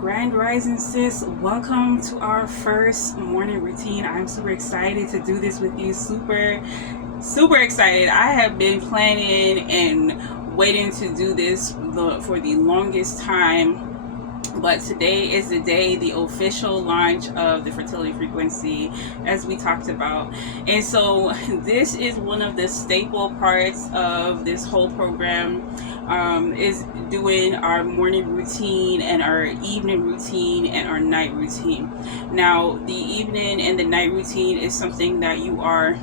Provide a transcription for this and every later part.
Grand Rising sis, welcome to our first morning routine. I'm super excited to do this with you. Super excited. I have been planning and waiting to do this for the longest time. But today is the day, the official launch of the Fertility Frequency, as we talked about. And so this is one of the staple parts of this whole program, is doing our morning routine and our evening routine and our night routine. Now, the evening and the night routine is something that you are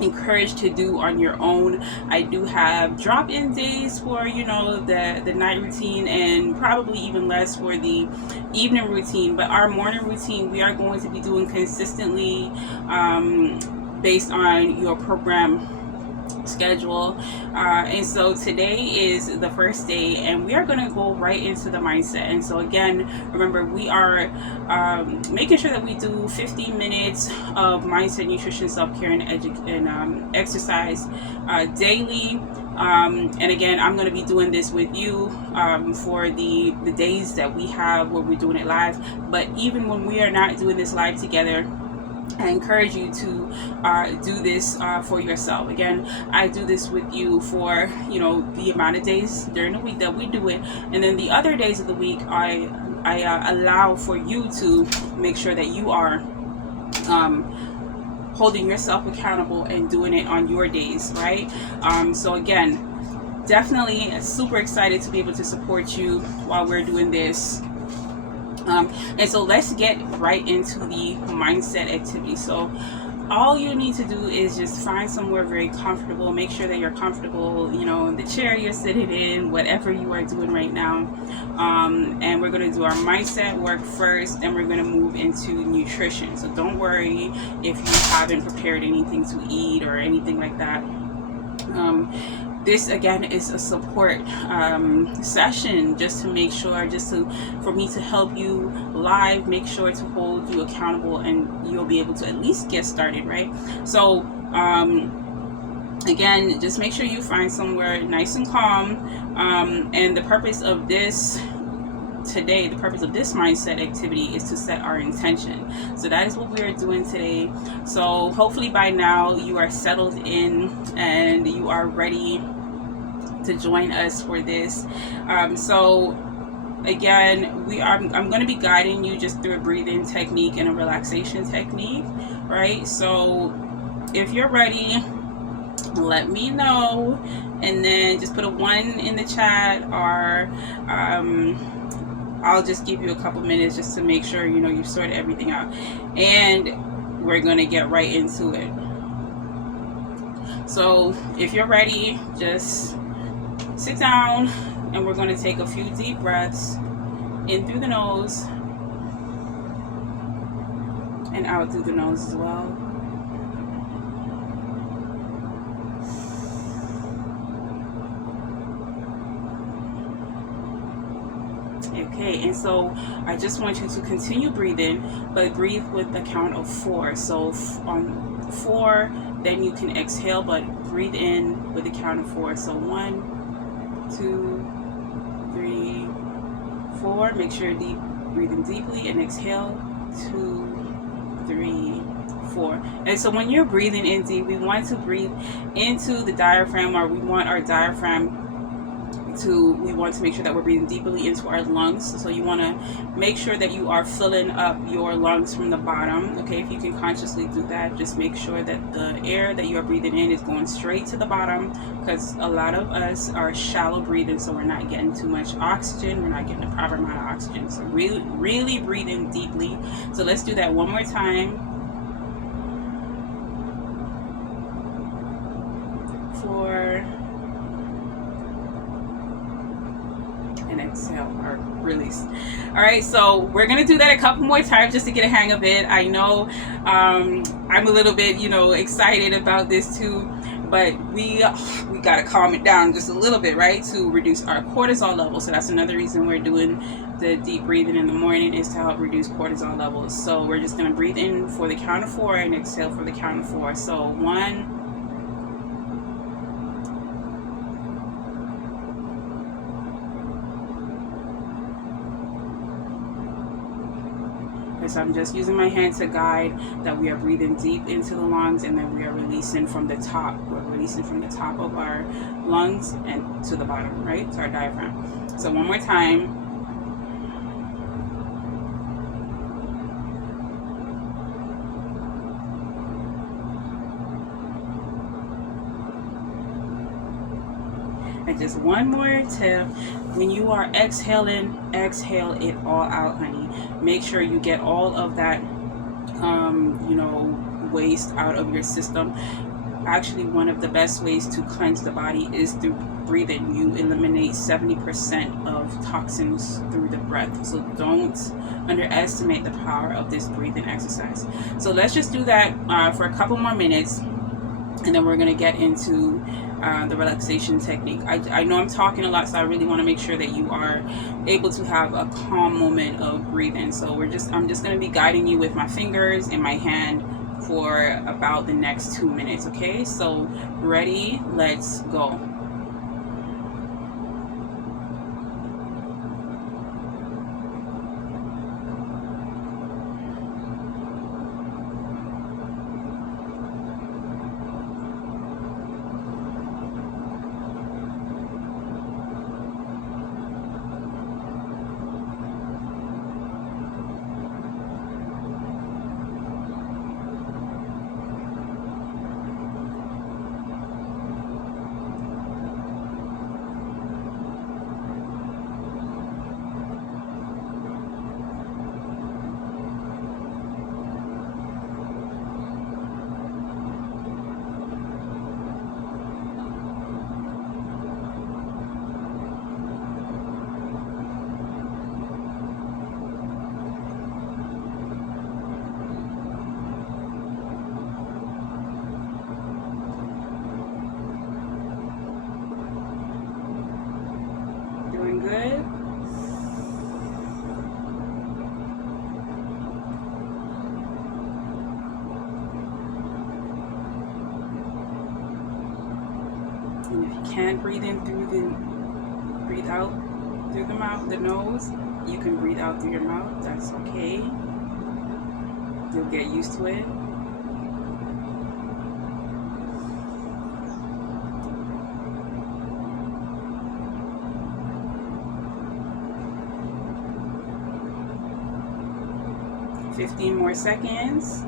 encouraged to do on your own. I do have drop-in days for the night routine, and probably even less for the evening routine, but our morning routine we are going to be doing consistently, based on your program schedule. And so today is the first day, and we are going to go right into the mindset. And so again, remember, we are making sure that we do 15 minutes of mindset, nutrition, self-care, and exercise daily. And again, I'm going to be doing this with you for the days that we have where we're doing it live. But even when we are not doing this live together, I encourage you to do this for yourself. Again, I do this with you for the amount of days during the week that we do it, and then the other days of the week I allow for you to make sure that you are holding yourself accountable and doing it on your days, right? So again, definitely super excited to be able to support you while we're doing this. And so let's get right into the mindset activity. So all you need to do is just find somewhere very comfortable. Make sure that you're comfortable, in the chair you're sitting in, whatever you are doing right now. And we're going to do our mindset work first, and we're going to move into nutrition. So don't worry if you haven't prepared anything to eat or anything like that. This again is a support session, just to make sure, for me to help you live, make sure to hold you accountable, and you'll be able to at least get started, right? So again, just make sure you find somewhere nice and calm. And the purpose of this mindset activity is to set our intention. So that is what we are doing today. So hopefully by now you are settled in and you are ready to join us for this. So again, I'm going to be guiding you just through a breathing technique and a relaxation technique, right? So if you're ready, let me know, and then just put a 1 in the chat, or I'll just give you a couple minutes just to make sure you've sorted everything out, and we're going to get right into it. So if you're ready, just sit down, and we're going to take a few deep breaths in through the nose and out through the nose as well. Okay, and so I just want you to continue breathing, but breathe with the count of 4. So on 4, then you can exhale, but breathe in with the count of 4. So 1, 2, 3, 4. Make sure you're breathing deeply, and exhale 2, 3, 4. And so when you're breathing in deep, we want to breathe into the diaphragm, or we want to make sure that we're breathing deeply into our lungs. So you want to make sure that you are filling up your lungs from the bottom. Okay, if you can consciously do that, just make sure that the air that you are breathing in is going straight to the bottom, because a lot of us are shallow breathing, so we're not getting too much oxygen, we're not getting the proper amount of oxygen. So really breathing deeply. So let's do that one more time. 4, and exhale, or release. All right, so we're gonna do that a couple more times just to get a hang of it. I know I'm a little bit excited about this too, but we gotta calm it down just a little bit, right, to reduce our cortisol levels. So that's another reason we're doing the deep breathing in the morning, is to help reduce cortisol levels. So we're just gonna breathe in for the count of 4 and exhale for the count of 4. So 1, 2, Okay, so I'm just using my hand to guide that we are breathing deep into the lungs, and then we are releasing from the top. We're releasing from the top of our lungs and to the bottom, right? To our diaphragm. So one more time. And just one more tip, when you are exhaling, exhale it all out, honey. Make sure you get all of that waste out of your system. Actually, one of the best ways to cleanse the body is through breathing. You eliminate 70% of toxins through the breath. So don't underestimate the power of this breathing exercise. So let's just do that for a couple more minutes, and then we're going to get into the relaxation technique. I know I'm talking a lot, so I really want to make sure that you are able to have a calm moment of breathing. So I'm just going to be guiding you with my fingers and my hand for about the next 2 minutes. Okay, so ready, let's go. Doing good? And if you can't breathe out through the mouth, the nose, you can breathe out through your mouth. That's okay. You'll get used to it. $15 more seconds.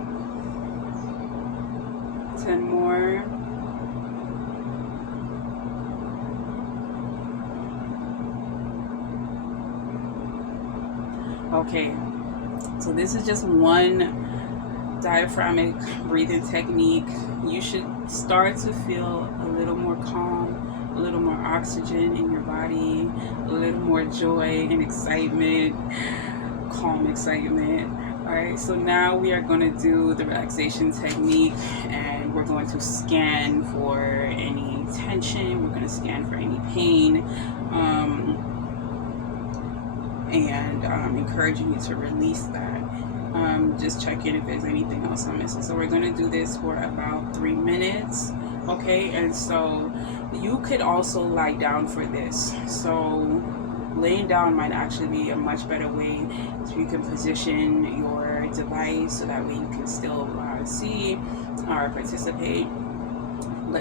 10 more. Okay, so this is just one diaphragmatic breathing technique. You should start to feel a little more calm, a little more oxygen in your body, a little more joy and excitement, calm excitement. All right, so now we are going to do the relaxation technique, and we're going to scan for any tension. We're going to scan for any pain. And encouraging you to release that. Just check in if there's anything else I'm missing. So we're going to do this for about 3 minutes. Okay, and so you could also lie down for this. So laying down might actually be a much better way, so you can position your device so that way you can still see or participate.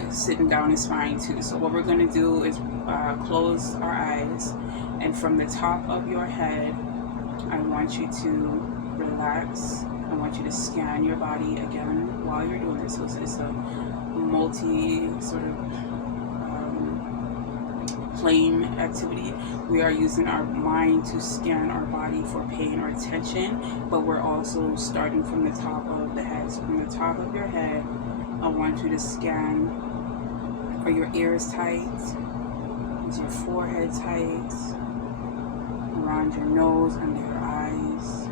Sitting down is fine too. So what we're going to do is close our eyes, and from the top of your head, I want you to relax. I want you to scan your body again while you're doing this. So it's a multi sort of plane activity. We are using our mind to scan our body for pain or tension, but we're also starting from the top of the head. So from the top of your head, I want you to scan, are your ears tight? Is your forehead tight? Around your nose, under your eyes.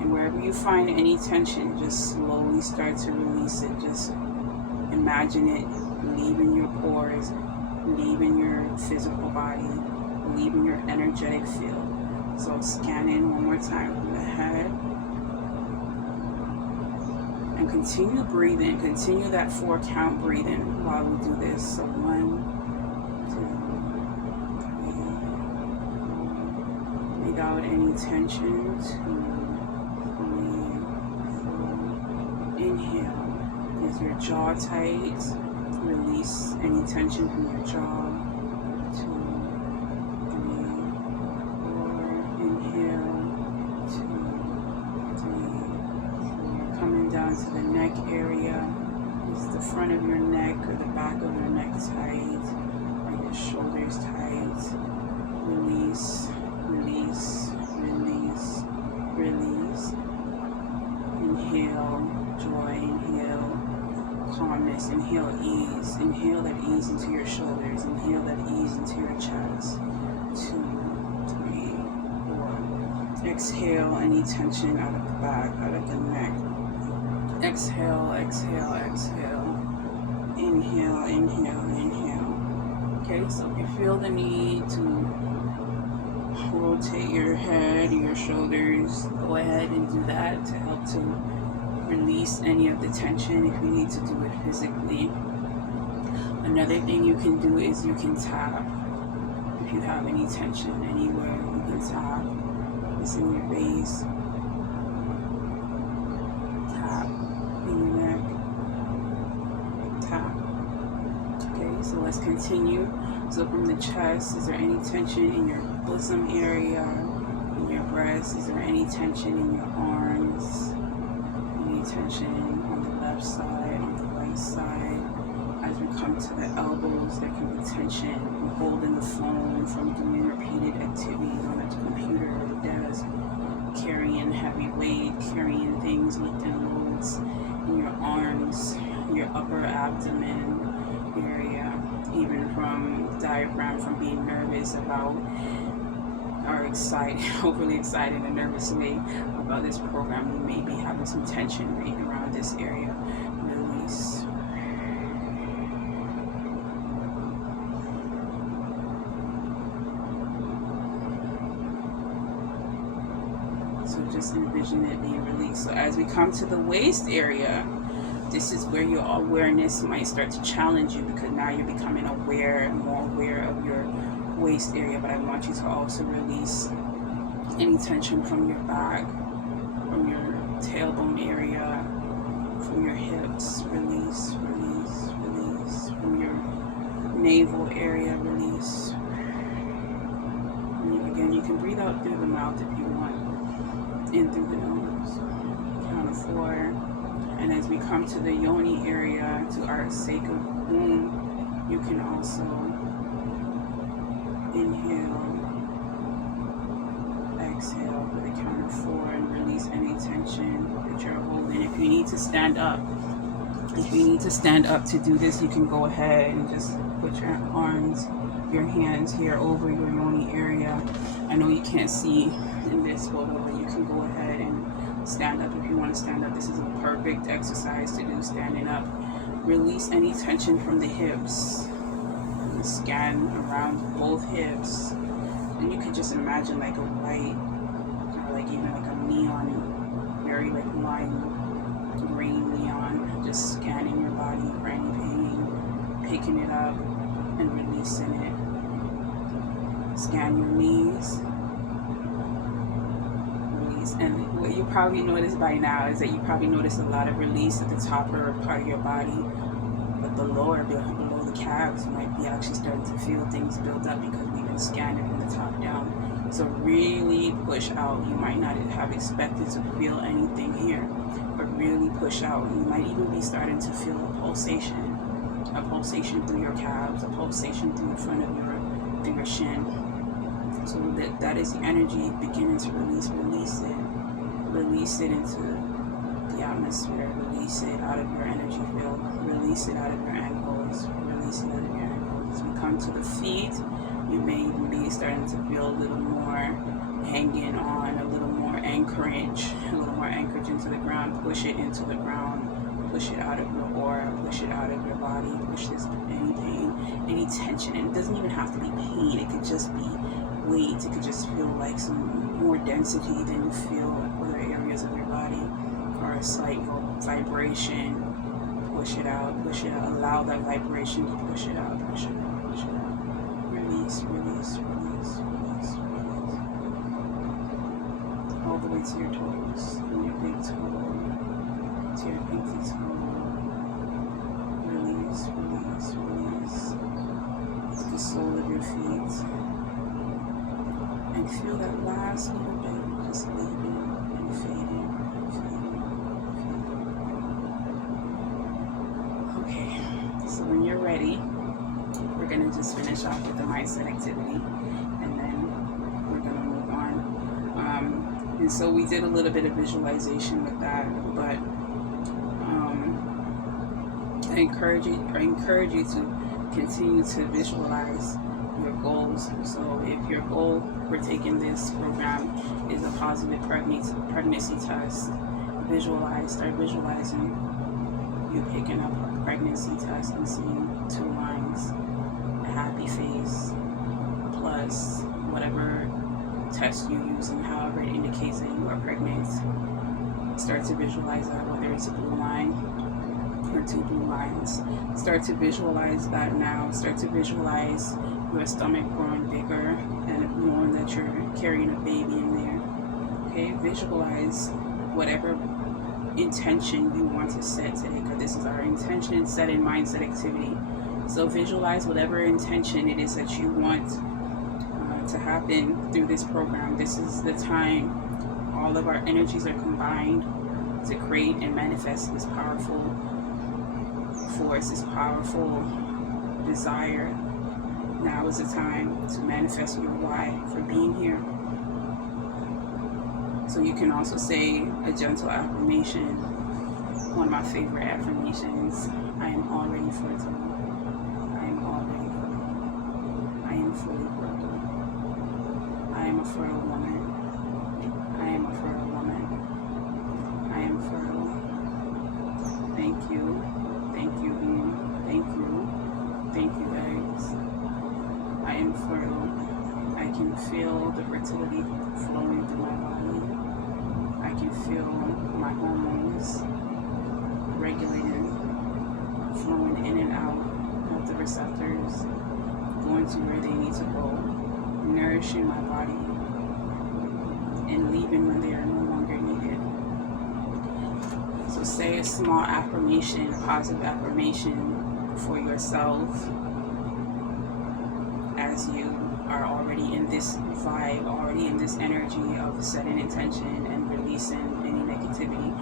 And wherever you find any tension, just slowly start to release it. Just imagine it leaving your pores, leaving your physical body, leaving your energetic field. So scan in one more time from the head. And continue breathing. Continue that 4 count breathing while we do this. So 1, 2, 3. Breathe out any tension. 2, Inhale. Is your jaw tight? Release any tension from your jaw. 2, 3, 4. Inhale. 2, 3, 4. Coming down to the neck area. Is the front of your neck or the back of your neck tight? Are your shoulders tight? Release, release, release, release. Inhale, joy. Inhale, calmness. Inhale, ease. Inhale that ease into your shoulders. Inhale that ease into your chest. 2, 3, 4. Exhale any tension out of the back, out of the neck. Exhale, exhale, exhale. Inhale, inhale, inhale. Okay, so if you feel the need to rotate your head, your shoulders, go ahead and do that to help to release any of the tension if you need to do it physically. Another thing you can do is you can tap. If you have any tension anywhere, you can tap. It's in your base. Tap in your neck. Tap. Okay, so let's continue. So from the chest, is there any tension in your bosom area, in your breast? Is there any tension in your arms? Any tension on the left side, on the right side? As we come to the elbows, there can be tension from holding the phone, from doing repeated activities on the computer or the desk, carrying heavy weight, carrying things, lifting loads in your arms, your upper abdomen area, even from diaphragm, from being nervous about or excited, overly excited and nervous way about this program. You may be having some tension right around this area. Release. So just envision it being released. So as we come to the waist area, this is where your awareness might start to challenge you, because now you're becoming aware, more aware of your waist area. But I want you to also release any tension from your back, from your tailbone area, from your hips. Release, release, release. From your navel area, release. And again, you can breathe out through the mouth if you want, in through the nose. Count of 4. And as we come to the yoni area, to our sacred womb, you can also inhale, exhale with a count of 4, and release any tension that you're holding. If you need to stand up, to do this, you can go ahead and just put your arms, your hands here over your yoni area. I know you can't see in this photo, but you can go ahead and stand up if you want to stand up. This is a perfect exercise to do standing up. Release any tension from the hips. And scan around both hips. And you could just imagine like a white, or like even like a neon, very like lime green neon, just scanning your body for any pain, picking it up and releasing it. Scan your knees. And what you probably noticed by now is that you probably noticed a lot of release at the top or part of your body, but the lower, below the calves, you might be actually starting to feel things build up because we've been scanning from the top down. So really push out. You might not have expected to feel anything here, but really push out. You might even be starting to feel a pulsation through your calves, a pulsation through the front of your shin. So that is the energy beginning to release. Release it into the atmosphere. Release it out of your energy field. Release it out of your ankles. Release it out of your ankles. As we come to the feet, you may even be starting to feel a little more hanging on, a little more anchorage into the ground. Push it into the ground. Push it out of your aura. Push it out of your body. Push this, any pain, any tension. And it doesn't even have to be pain. It could just be weight. It could just feel like some more density than you feel in other areas of your body, or a slight vibration. Push it out. Allow that vibration to push it out. Release. All the way to your toes, and your big toe, to your pinky toe. Release, release, release. To the sole of your feet. And feel that last little bit just leaving and fading, fading, fading. Okay, so when you're ready, we're going to just finish off with the mindset activity, and then we're going to move on. And so we did a little bit of visualization with that, but I encourage you to continue to visualize your goals. So if your goal for taking this program is a positive pregnancy test, start visualizing you picking up a pregnancy test and seeing 2 lines, a happy face, a plus, whatever test you use and however it indicates that you are pregnant. Start to visualize that, whether it's a blue line or 2 blue lines. Start to visualize that now. Start to visualize your stomach growing bigger and knowing that you're carrying a baby in there. Okay, visualize whatever intention you want to set today, because this is our intention setting mindset activity. So visualize whatever intention it is that you want to happen through this program. This is the time all of our energies are combined to create and manifest this powerful force, this powerful desire. Now is the time to manifest your why for being here. So you can also say a gentle affirmation. One of my favorite affirmations: I am already fertile. I am already fertile. I am fully fertile. I am a fertile woman. I am a fertile woman. I am fertile. Thank you. Thank you. Thank you. Thank you, guys. I am fertile. I can feel the fertility flowing through my body. I can feel my hormones regulated, flowing in and out of the receptors, going to where they need to go, nourishing my body, and leaving when they are no longer needed. So say a small affirmation, a positive affirmation for yourself as you are already in this vibe, already in this energy of setting intention and releasing any negativity.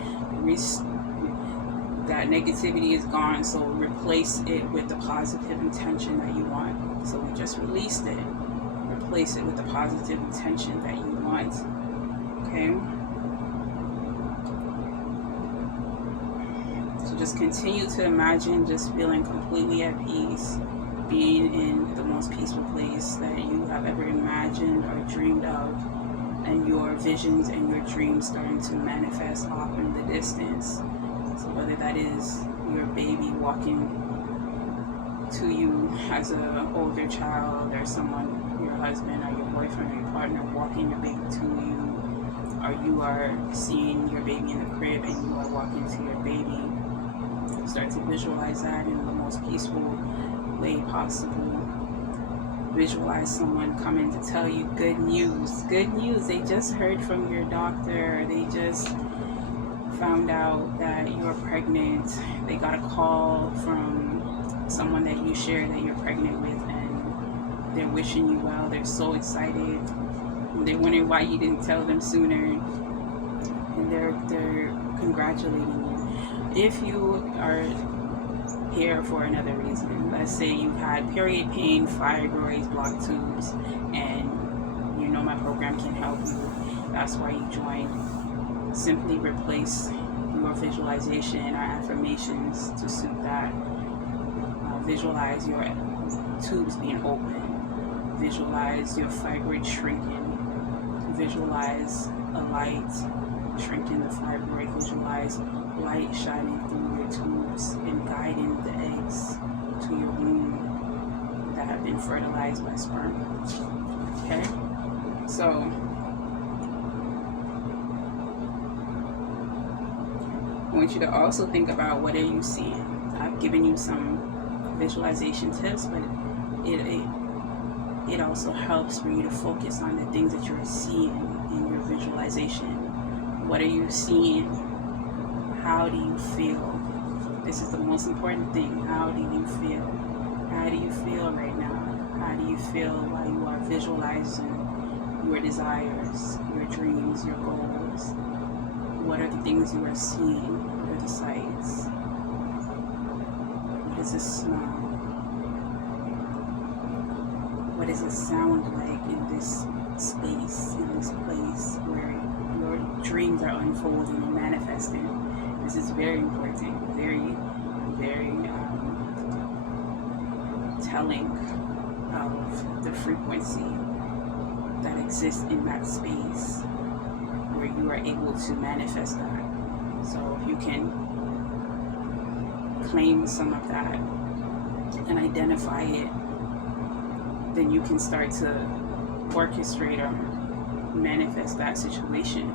That negativity is gone, so replace it with the positive intention that you want. So we just released it. Replace it with the positive intention that you want. Okay? So just continue to imagine just feeling completely at peace, being in the most peaceful place that you have ever imagined or dreamed of, and your visions and your dreams starting to manifest off in the distance. So whether that is your baby walking to you as an older child, or someone, your husband or your boyfriend or your partner walking your baby to you, or you are seeing your baby in the crib and you are walking to your baby, start to visualize that in the most peaceful way possible. Visualize someone coming to tell you good news. Good news. They just heard from your doctor. They just found out that you're pregnant. They got a call from someone that you share that you're pregnant with, and they're wishing you well. They're so excited. And they're wondering why you didn't tell them sooner. And they're congratulating you. If you are here for another reason, let's say you've had period pain, fibroids, blocked tubes, and you know my program can help you, that's why you joined. Simply replace your visualization or affirmations to suit that. Visualize your tubes being open. Visualize your fibroid shrinking. Visualize a light shrinking the fibroid. Visualize light shining through your tubes and guiding the eggs to your womb that have been fertilized by sperm. Okay? So I want you to also think about, what are you seeing? I've given you some visualization tips, but it also helps for you to focus on the things that you're seeing in your visualization. What are you seeing? How do you feel? This is the most important thing. How do you feel? How do you feel right now? How do you feel while you are visualizing your desires, your dreams, your goals? What are the things you are seeing? What are the sights? What does it smell? What does it sound like in this space, in this place where your dreams are unfolding and manifesting? This is very important, very, very telling of the frequency that exists in that space where you are able to manifest that. So if you can claim some of that and identify it, then you can start to orchestrate or manifest that situation,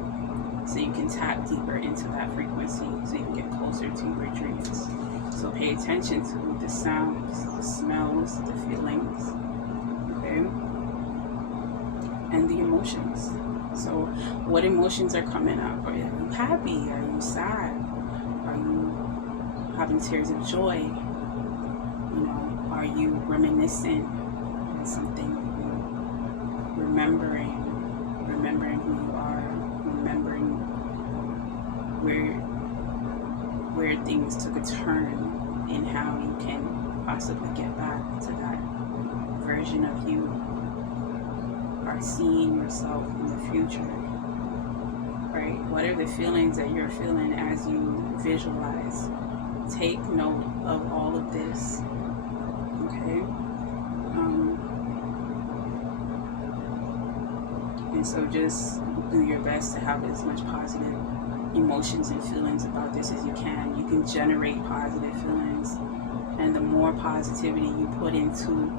so you can tap deeper into that frequency, so you can get closer to your dreams. So pay attention to the sounds, the smells, the feelings, okay? And the emotions. So what emotions are coming up? Are you happy? Are you sad? Are you having tears of joy? You know, are you reminiscent on something? Remembering who you are, remembering where things took a turn, and how you can possibly get back to that version of you, or seeing yourself in the future, right? What are the feelings that you're feeling as you visualize? Take note of all of this, okay? And so just do your best to have as much positive emotions and feelings about this as you can. You can generate positive feelings, and the more positivity you put into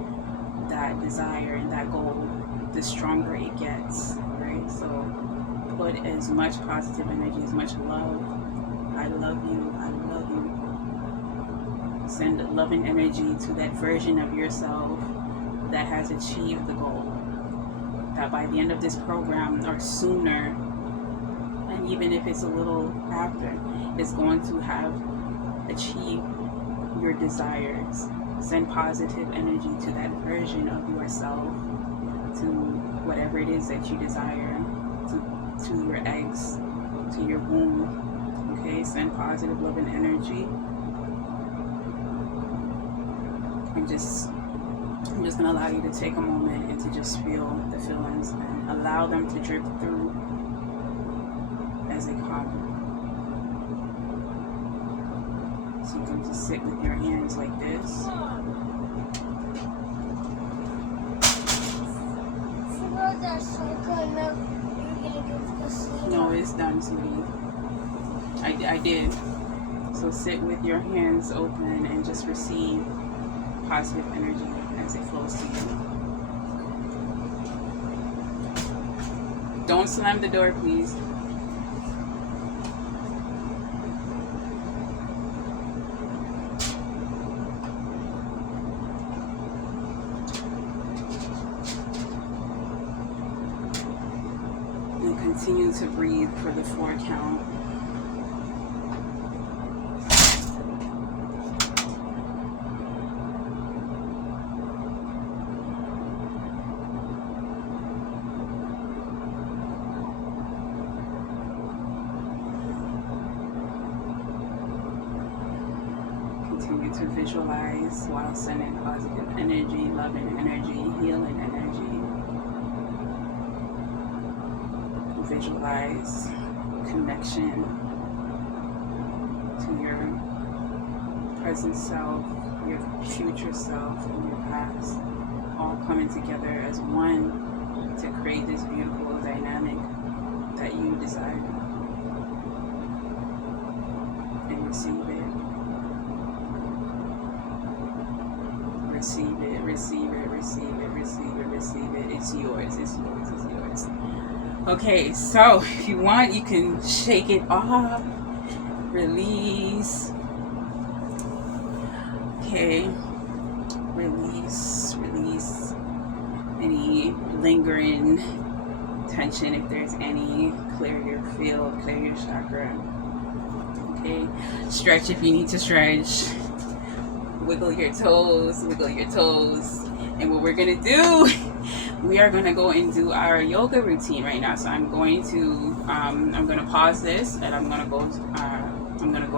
that desire and that goal, the stronger it gets, right? So put as much positive energy, as much love. I love you, I love you. Send loving energy to that version of yourself that has achieved the goal. That by the end of this program, or sooner, and even if it's a little after, it's going to have achieved your desires. Send positive energy to that version of yourself, to whatever it is that you desire, to your eggs, to your womb. Okay, send positive love and energy. And I'm just going to allow you to take a moment and to just feel the feelings and allow them to drip through as they come. So you can just sit with your hands like this. No, it's done, sweetie. I did. So sit with your hands open and just receive positive energy as it flows to you. Don't slam the door, please. And continue to breathe for the 4 count. Continue to visualize while sending positive energy, loving energy, healing energy. Visualize connection to your present self, your future self, and your past, all coming together as one to create this beautiful dynamic that you desire. And receive it. Receive it, receive it, receive it, receive it, receive it. It's yours, it's yours, it's yours. Okay, so if you want, you can shake it off, release. Okay, release any lingering tension, if there's any. Clear your field, clear your chakra. Okay, stretch if you need to stretch. Wiggle your toes, wiggle your toes. And what we're gonna do, we are gonna go and do our yoga routine right now. So I'm gonna pause this, and I'm gonna go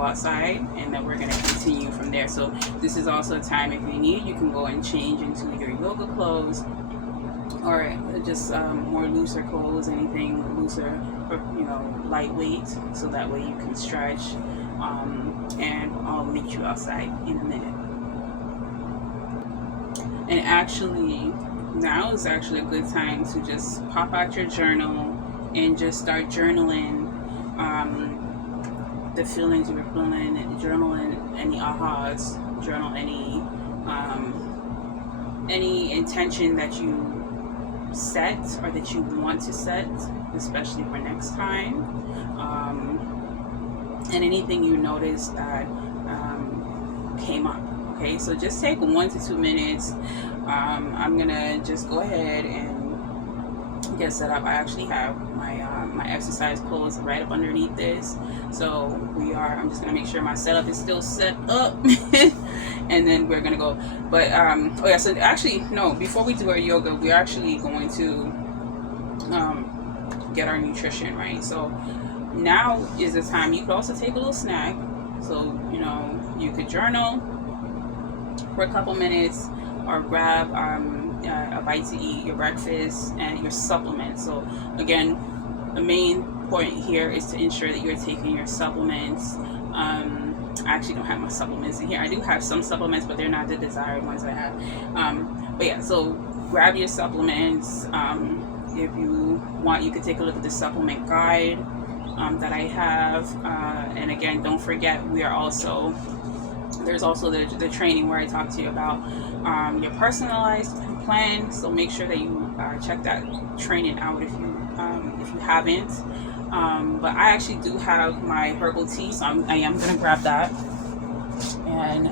outside, and then we're gonna continue from there. So this is also a time, if you need, you can go and change into your yoga clothes, or just more looser clothes, anything looser, or lightweight, so that way you can stretch. And I'll meet you outside in a minute. And actually, now is actually a good time to just pop out your journal and just start journaling the feelings you were feeling, journaling any ahas, journal any intention that you set or that you want to set, especially for next time, and anything you notice that came up. Okay, so just take 1 to 2 minutes. I'm gonna just go ahead and get set up. I actually have my exercise clothes right up underneath this, so I'm just gonna make sure my setup is still set up and then we're gonna go. But so actually, no, before we do our yoga, we're actually going to get our nutrition right. So now is the time. You could also take a little snack, so you could journal for a couple minutes, or grab a bite to eat, your breakfast, and your supplements. So again, the main point here is to ensure that you're taking your supplements. I actually don't have my supplements in here. I do have some supplements, but they're not the desired ones I have. But yeah, so grab your supplements. If you want, you could take a look at the supplement guide that I have. And again, don't forget, there's also the training where I talk to you about your personalized plan. So make sure that you check that training out if you haven't. But I actually do have my herbal tea, so I am gonna grab that. And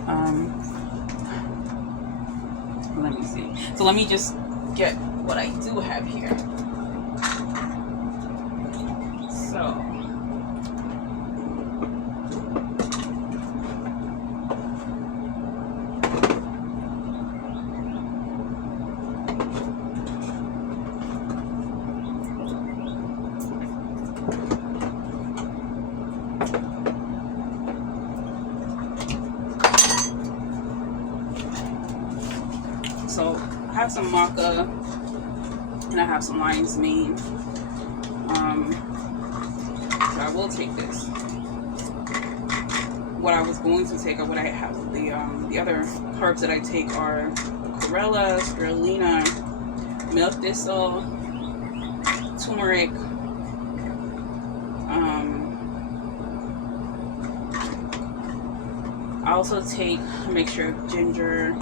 let me see. So let me just get what I do have here. So. So I have some maca and I have some lion's mane. So I will take this. What I was going to take, or what I have, the other herbs that I take are chlorella, spirulina, milk thistle, turmeric, I also take a mixture of ginger,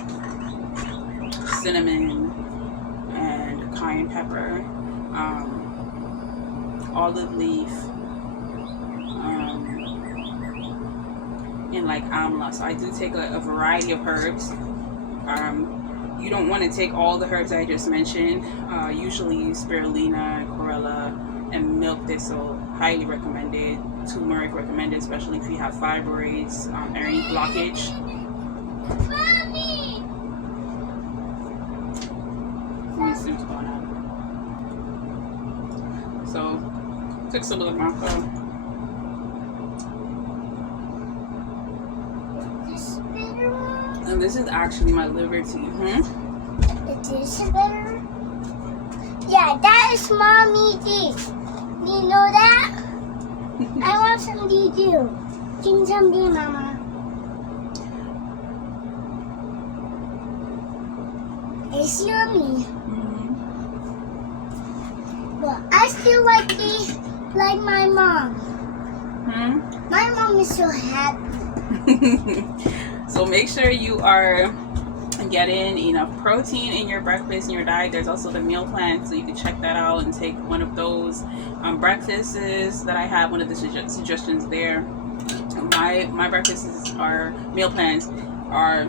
cinnamon, and cayenne pepper, olive leaf, and like amla. So I do take a variety of herbs. You don't want to take all the herbs I just mentioned. Usually spirulina, chlorella, and milk thistle, highly recommended. Turmeric recommended, especially if you have fibroids or any blockage. Mommy! Let me see what's going on. So, took some of the maca. And this is actually my liver tea. It is better? Yeah, that is mommy tea. Do you know that? I want some tea too. Give me some tea, Mama. It's yummy. But I still like tea like my mom. My mom is so happy. So make sure you are getting enough protein in your breakfast and your diet. There's also the meal plan, so you can check that out and take one of those breakfasts that I have. One of the suggestions there. My breakfasts are meal plans are,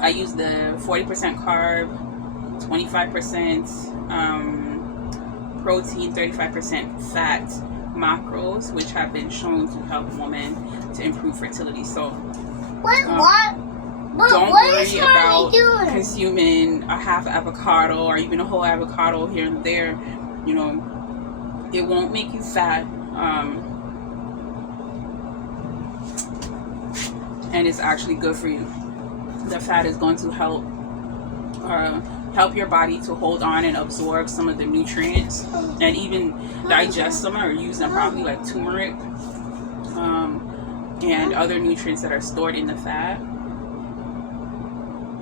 I use the 40% carb, 25% protein, 35% fat macros which have been shown to help women to improve fertility. So don't worry about consuming a half avocado or even a whole avocado here and there. You know, it won't make you fat, and it's actually good for you. The fat is going to help your body to hold on and absorb some of the nutrients and even digest them or use them properly, like turmeric and other nutrients that are stored in the fat.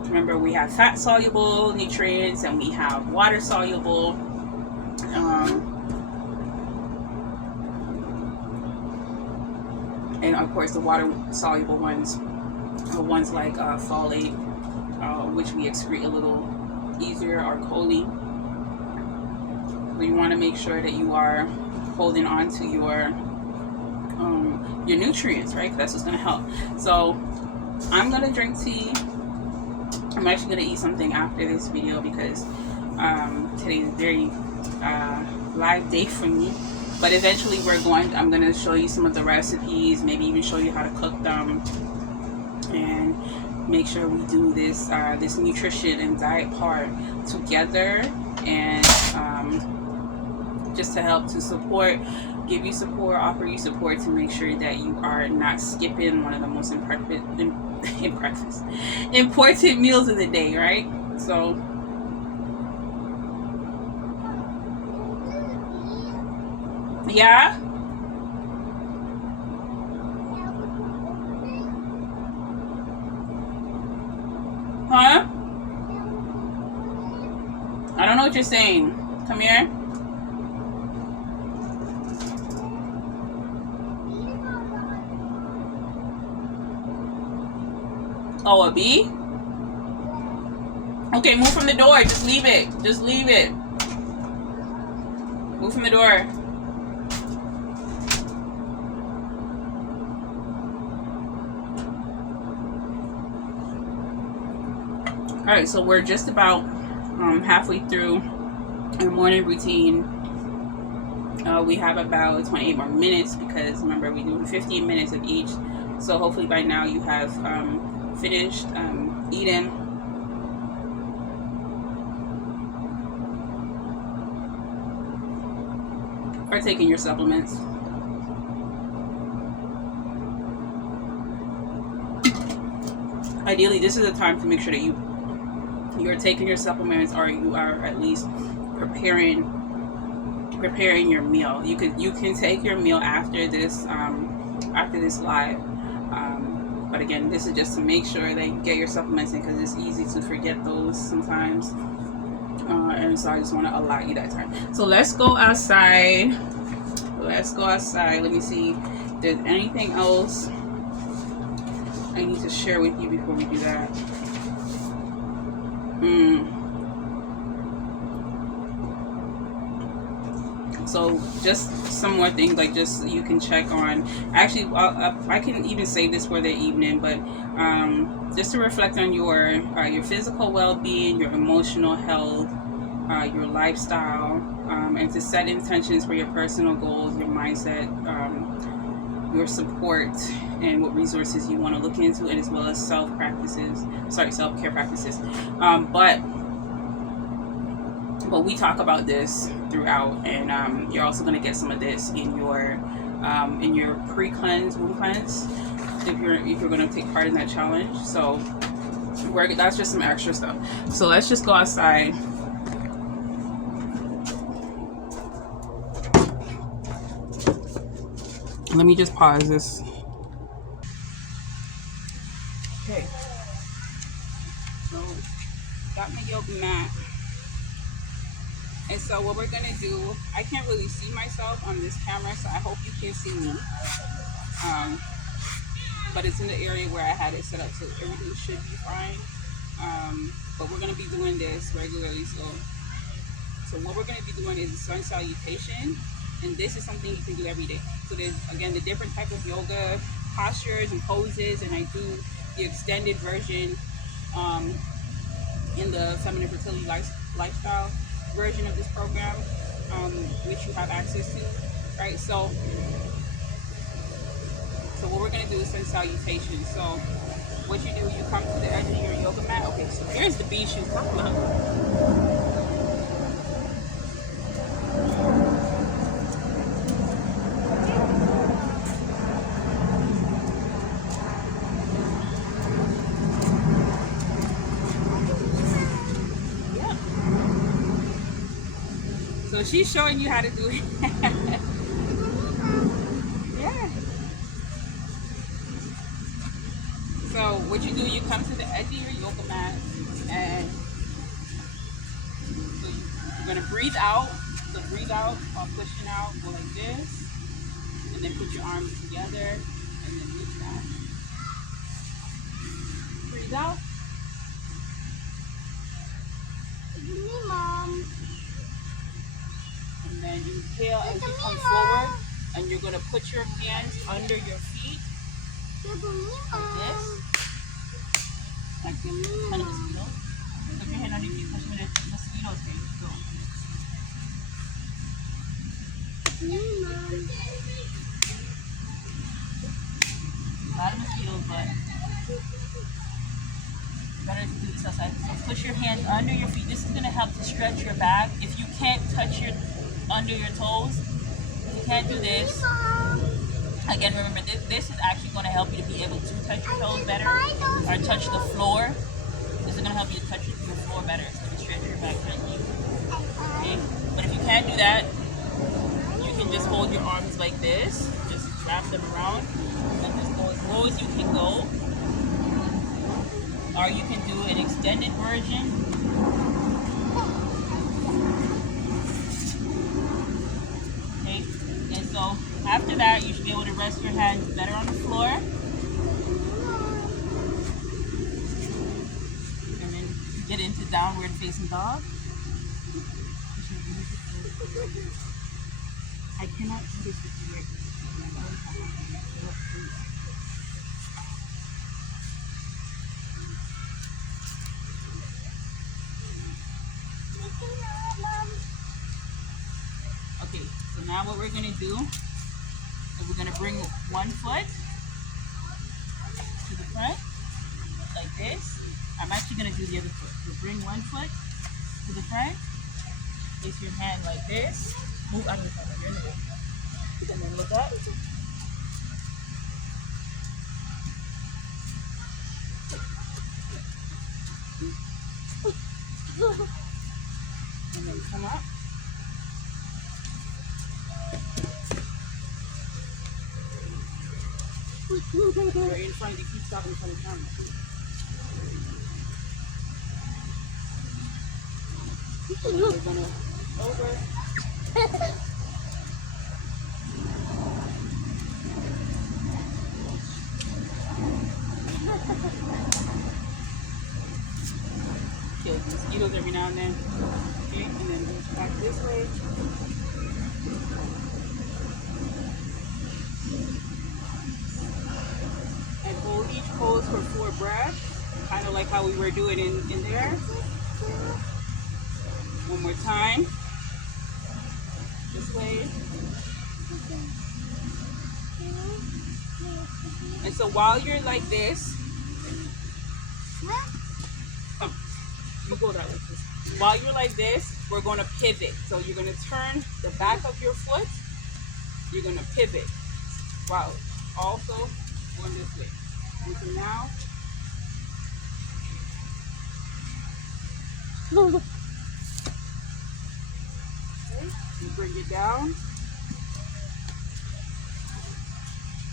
Remember, we have fat soluble nutrients and we have water soluble. And of course the water soluble ones are ones like folate, which we excrete a little easier, or choline. So you want to make sure that you are holding on to your nutrients, right? That's what's going to help. So I'm going to drink tea. I'm actually going to eat something after this video because today is a very live day for me. But eventually I'm going to show you some of the recipes, maybe even show you how to cook them, and make sure we do this this nutrition and diet part together, and just to help to support, give you support, offer you support to make sure that you are not skipping one of the most important meals of the day, right? So yeah. Huh? I don't know what you're saying. Come here. Oh, a bee? Okay, move from the door. Just leave it. Just leave it. Move from the door. Alright, so we're just about halfway through our morning routine. We have about 28 more minutes because remember we do 15 minutes of each. So hopefully by now you have finished eating. Or taking your supplements. Ideally, this is a time to make sure that you're taking your supplements, or you are at least preparing your meal. You can take your meal after this live. But again, this is just to make sure that you get your supplements in, because it's easy to forget those sometimes. And so I just want to allow you that time. So let's go outside. Let me see if there's anything else I need to share with you before we do that. So just some more things, like just you can check on. Actually, I can even save this for the evening, but just to reflect on your physical well-being, your emotional health, your lifestyle, and to set intentions for your personal goals, your mindset, your support, and what resources you want to look into, and as well as self-care practices. But we talk about this throughout, and you're also going to get some of this in your pre-cleanse, womb cleanse, if you're going to take part in that challenge. So that's just some extra stuff. So let's just go outside. Let me just pause this. Okay. So got my yoga mat. And so what we're going to do, I can't really see myself on this camera, so I hope you can see me. But it's in the area where I had it set up, so everything should be fine. But we're going to be doing this regularly. So what we're going to be doing is a sun salutation. And this is something you can do every day. So there's, again, the different type of yoga postures and poses. And I do the extended version in the Feminine Fertility Lifestyle version of this program, which you have access to. Right, so what we're gonna do is send salutations. So what you do, you come to the edge of your yoga mat. Okay, so here's the bee shoes. Come on. Yeah. So she's showing you how to do it. Yeah. So what you do, you come to the edge of your yoga mat, and so you're gonna breathe out. So breathe out while pushing out. Go like this, and then put your arms together, and then reach back. Breathe out. Me, Mom. And then inhale as you come Mom. forward, and you're gonna put your hands under your feet Look at me, like this, Mom. like the kind of mosquito. Put your hand under your feet, push with the mosquitoes. Okay, go. Me, Mom. A lot of mosquitoes, but better to do this outside. So push your hands under your feet. This is gonna help to stretch your back. If you can't touch your under your toes, if you can't do this, again, remember this is actually going to help you to be able to touch your toes better or touch the floor. This is going to help you to touch your floor better. It's going to stretch your back gently. Okay? But if you can't do that, you can just hold your arms like this. Just wrap them around and just go as low as you can go. Or you can do an extended version. Okay? And so after that, you should be able to rest your hands better on the floor. And then get into downward facing dog. I cannot do this with you right now. Okay, so now what we're going to do is we're going to bring one foot to the front, like this. I'm actually going to do the other foot. So bring one foot to the front, place your hand like this, move out of the front, you're in the way. And then look up. And then come up. You're in front, you keep stopping in front of the camera. We're gonna over. Kill mosquitoes every now and then. Okay, and then reach back this way. And hold each pose for 4 breaths, kind of like how we were doing in there. One more time. This way. And so while you're like this, you go that way. While you're like this, we're going to pivot. So you're going to turn the back of your foot. You're going to pivot. Wow. Also going this way. And so now, okay, you bring it down.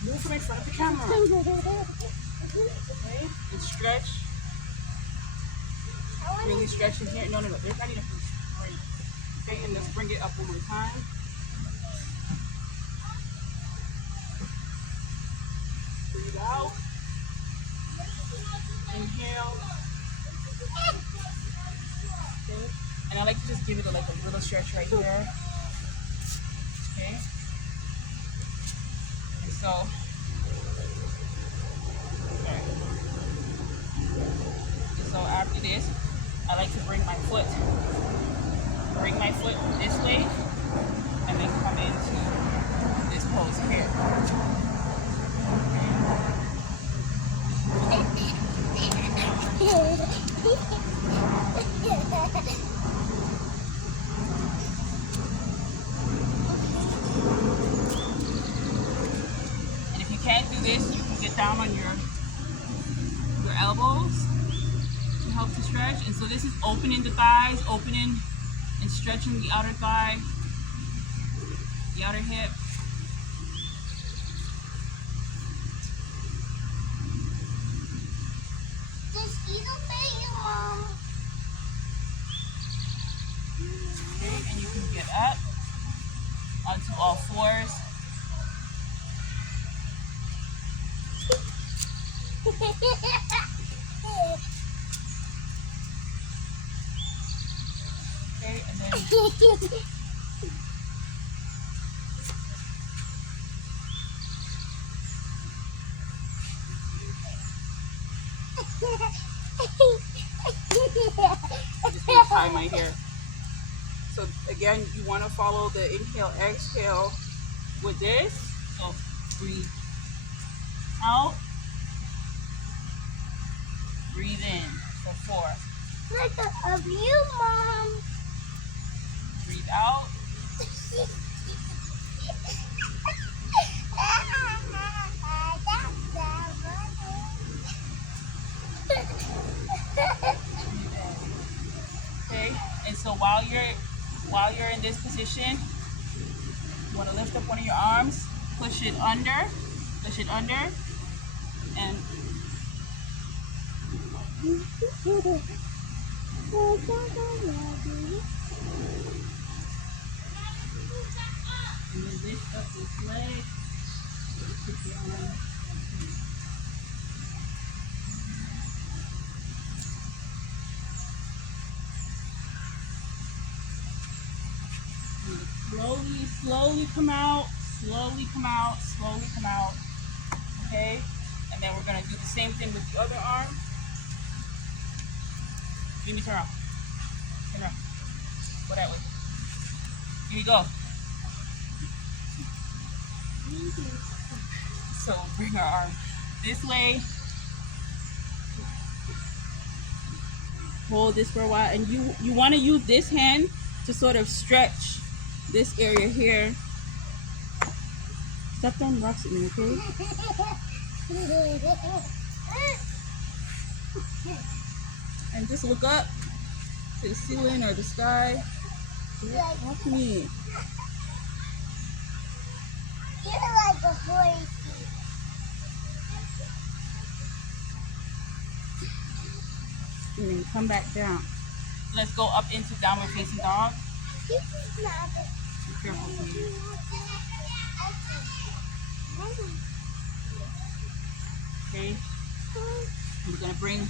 Move from in front of the camera. Okay, and stretch. Really stretch in here. No, there's not enough room. Okay, and let's bring it up one more time. Breathe out. Inhale. Okay. And I like to just give it like a little stretch right here. Okay. And so, okay. And so after this, I like to bring my foot this way, and then come into And if you can't do this, you can get down on your elbows to help to stretch. And so this is opening the thighs, opening and stretching the outer thigh, the outer hip. Just eat a bit, Mom. Okay, and you can get up onto all fours. Okay, and then I'm just gonna tie my hair. So again, you want to follow the inhale, exhale with this. So breathe out, breathe in for 4. Look of you, Mom. Breathe out. Okay, and so while you're in this position, you want to lift up one of your arms, push it under, and then lift up this leg. Put your arm. Slowly come out, okay? And then we're gonna do the same thing with the other arm. Jimmy, turn around. Go that way. Here you go. So bring our arm this way. Hold this for a while, and you want to use this hand to sort of stretch this area here. Stop throwing rocks at me, okay? And just look up to the ceiling or the sky. Watch me. You're like a horsey. And then come back down. Let's go up into downward facing dog. This is not a... Be careful, please. Okay. And we're gonna bring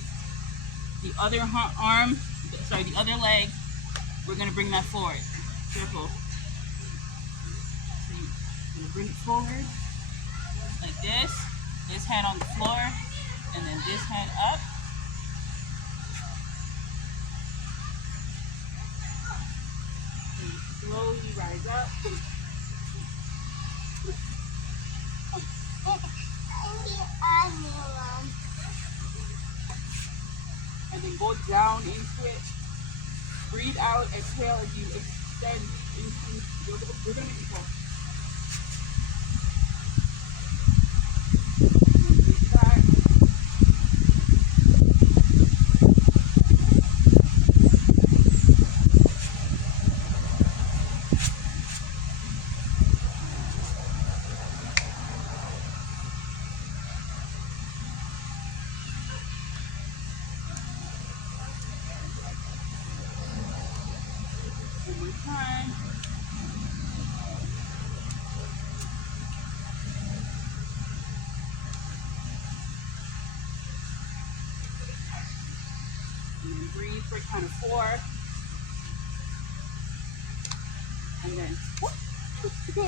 the other the other leg. We're gonna bring that forward. Careful. So you're gonna bring it forward like this. This hand on the floor, and then this hand up. And slowly rise up. And then go down into it. Breathe out, exhale as you extend into. We're gonna go. Breathe back. One more time. And then breathe for kind of 4. And then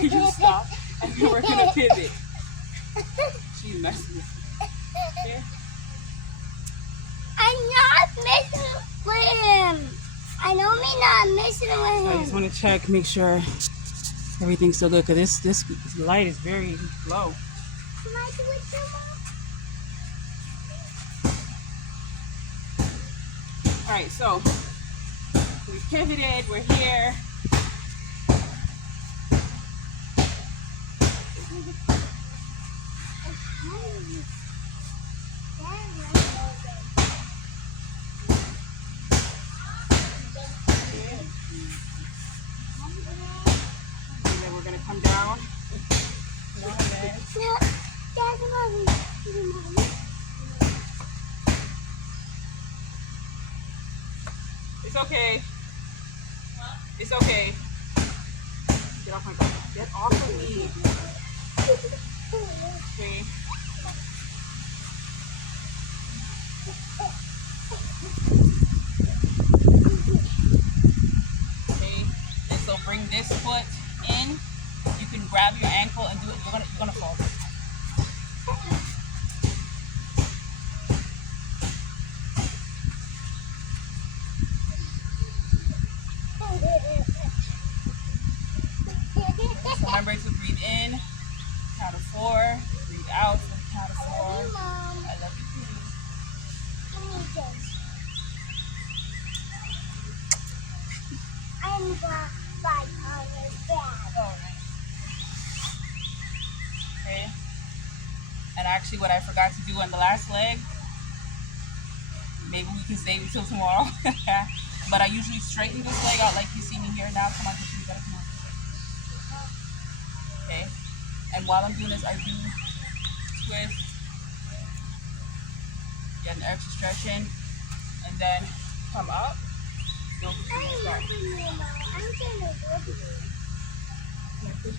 you just stop. And then we're gonna pivot. She messing with me. Okay? I'm not messing with him. I know me not messing with him. I just want to check, make sure everything's still good because this light is very low. Can I do it too, Mom? All right, so we pivoted. We're here. And then we're gonna come down. It's okay. It's okay. Get off my back. Get off of me. Okay. Okay. And so bring this foot in. You can grab your ankle and do it. You're gonna fall. So remember to breathe in, count of 4, breathe out for the count of 4. I love you too. I'm right on your back. Oh, nice. Okay. And actually what I forgot to do on the last leg, maybe we can save it till tomorrow. But I usually straighten this leg out like you see me here now. Come on, you gotta come on. Okay. And while I'm doing this, I do twist, get an extra stretch in, and then come up. Don't start.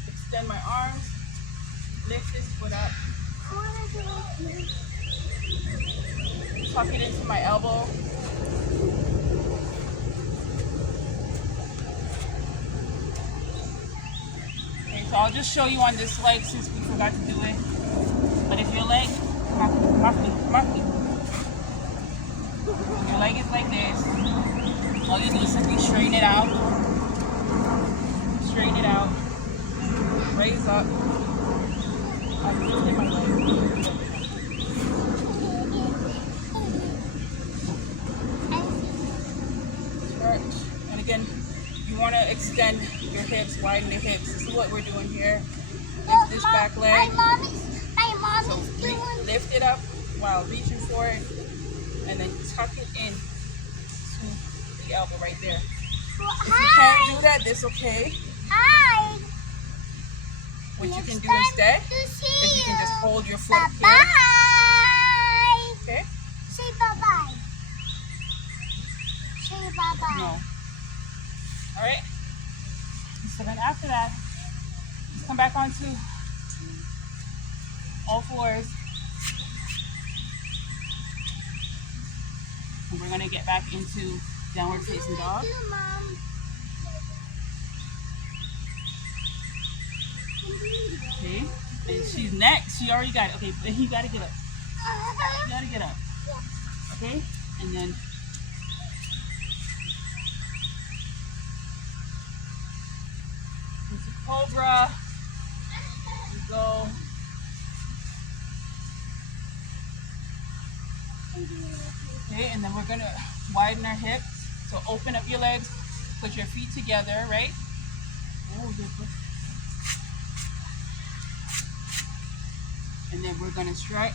Extend my arms, lift this foot up, tuck it into my elbow. Okay, so I'll just show you on this leg since we forgot to do it. But if your leg, come off me. Your leg is like this. All you do is simply straighten it out. Straighten it out. Raise up. I lifted my leg. Stretch. And again, you want to extend your hips, widen the hips. This is what we're doing here. Lift this back leg. So lift it up while reaching for it. And then tuck it in to the elbow right there. If you can't do that, that's okay. Hi. What you can do instead is you can just hold your foot here. Bye. Okay? Say bye-bye. Say bye-bye. No. Alright? So then after that, just come back onto all fours. And we're going to get back into downward facing dog. Okay, and she's next. She already got it. Okay, but you gotta get up. You gotta get up. Okay, and then into cobra. You go. Okay, and then we're gonna widen our hips. So open up your legs, put your feet together, right? Oh, good. And then we're gonna stretch.